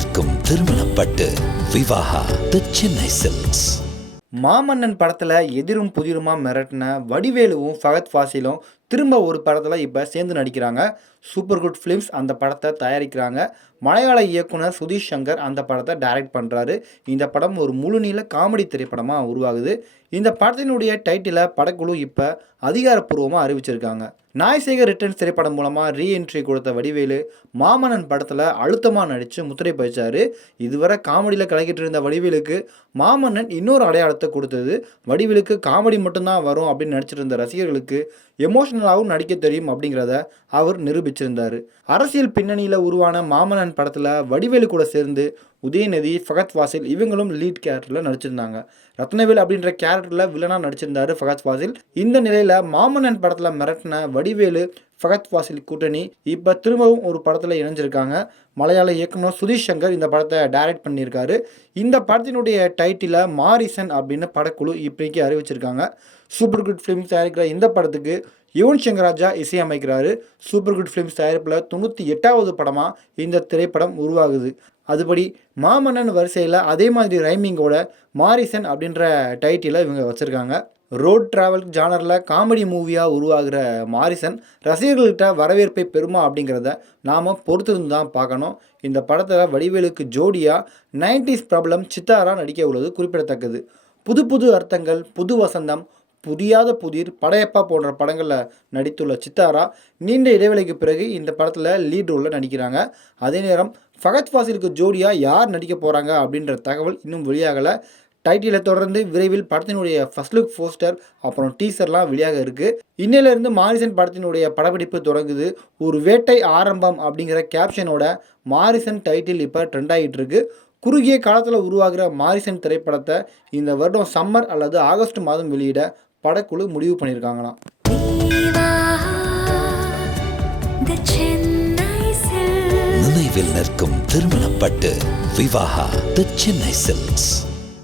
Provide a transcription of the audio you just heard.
நிற்கும் திருமணப்பட்டு விவாகா தி சென்னை சில்க்ஸ். மாமன்னன் படத்தில் எதிரும் புதிருமா மிரட்டின வடிவேலுவும் ஃபகத் ஃபாசிலும் திரும்ப ஒரு படத்தில் இப்போ சேர்ந்து நடிக்கிறாங்க. சூப்பர் குட் ஃபிலிம்ஸ் அந்த படத்தை தயாரிக்கிறாங்க. மலையாள இயக்குனர் சுதீஷ் சங்கர் அந்த படத்தை டைரக்ட் பண்ணுறாரு. இந்த படம் ஒரு முழுநீள காமெடி திரைப்படமாக உருவாகுது. இந்த படத்தினுடைய டைட்டிலை படக்குழு இப்போ அதிகாரப்பூர்வமாக அறிவிச்சிருக்காங்க. நாய்சேகர் ரிட்டர்ன்ஸ் திரைப்படம் மூலமாக ரீஎன்ட்ரி கொடுத்த வடிவேலு மாமன்னன் படத்தில் அழுத்தமாக நடித்து முத்திரை பதிச்சார். இதுவரை காமெடியில் கலக்கிட்டு இருந்த வடிவேலுக்கு மாமன்னன் இன்னொரு அடையாளத்தை கொடுத்தது. வடிவேலுக்கு காமெடி மட்டும்தான் வரும் அப்படின்னு நடிச்சிட்டு இருந்த ரசிகர்களுக்கு எமோஷனலாகவும் நடிக்க தெரியும் அப்படிங்கிறத அவர் நிரூபிச்சிருந்தார். அரசியல் பின்னணியில் உருவான மாமன்னன் படத்தில் வடிவேலு கூட சேர்ந்து உதயநிதி, ஃபகத் ஃபாசில் இவங்களும் லீட் கேரக்டரில் நடிச்சிருந்தாங்க. ரத்னவேல் அப்படின்ற கேரக்டரில் வில்லனாக நடிச்சிருந்தார் ஃபகத் ஃபாசில். இந்த நிலையில் மாமன்னன் படத்தில் மிரட்டின வடிவேலு ஃபகத் ஃபாசில் கூட்டணி இப்போ திரும்பவும் ஒரு படத்தில் இணைஞ்சிருக்காங்க. மலையாள இயக்குனர் சுதீஷ் சங்கர் இந்த படத்தை டைரக்ட் பண்ணியிருக்காரு. இந்த படத்தினுடைய டைட்டிலை மாரிசன் அப்படின்னு படக்குழு இப்போதைக்கு அறிவிச்சிருக்காங்க. சூப்பர் குட் ஃபிலிம்ஸ் தயாரிக்கிற இந்த படத்துக்கு Yuvan Shankar Raja இசையமைக்கிறாரு. Super good films தயாரிப்பில் 98வது படமாக இந்த திரைப்படம் உருவாகுது. அதுபடி மாமன்னன் வரிசையில் அதே மாதிரி ரைமிங்கோட மாரிசன் அப்படின்ற டைட்டிலை இவங்க வச்சுருக்காங்க. ரோட் டிராவல் ஜானரில் காமெடி மூவியாக உருவாகிற மாரிசன் ரசிகர்கள்கிட்ட வரவேற்பை பெறுமா அப்படிங்கிறத நாம் பொறுத்திருந்து தான் பார்க்கணும். இந்த படத்தில் வடிவேலுக்கு ஜோடியாக 90s பிரபலம் சித்தாரா நடிக்க உள்ளது குறிப்பிடத்தக்கது. புது புது அர்த்தங்கள், புது வசந்தம், புதியாத புதிர், படையப்பா போன்ற படங்களில் நடித்துள்ள சித்தாரா நீண்ட இடைவெளிக்கு பிறகு இந்த படத்தில் லீட் ரோலில் நடிக்கிறாங்க. அதே நேரம் ஃபகத் ஃபாசிலுக்கு ஜோடியாக யார் நடிக்க போகிறாங்க அப்படின்ற தகவல் இன்னும் வெளியாகலை. டைட்டிலை தொடர்ந்து விரைவில் படத்தினுடைய ஃபர்ஸ்ட் லுக் போஸ்டர் அப்புறம் டீசர்லாம் வெளியாக இருக்குது. இன்னிலிருந்து மாரிசன் படத்தினுடைய படப்பிடிப்பு தொடங்குது. ஒரு வேட்டை ஆரம்பம் அப்படிங்கிற கேப்ஷனோட மாரிசன் டைட்டில் இப்போ ட்ரெண்ட் ஆகிட்டு இருக்கு. குறுகிய காலத்தில் உருவாகிற மாரிசன் திரைப்படத்தை இந்த வருடம் சம்மர் அல்லது ஆகஸ்ட் மாதம் வெளியிட படக்குழு முடிவு பண்ணியிருக்காங்களாம். நினைவில் நிற்கும் திருமணப்பட்டு விவாகா தி சென்னை சில்க்ஸ்.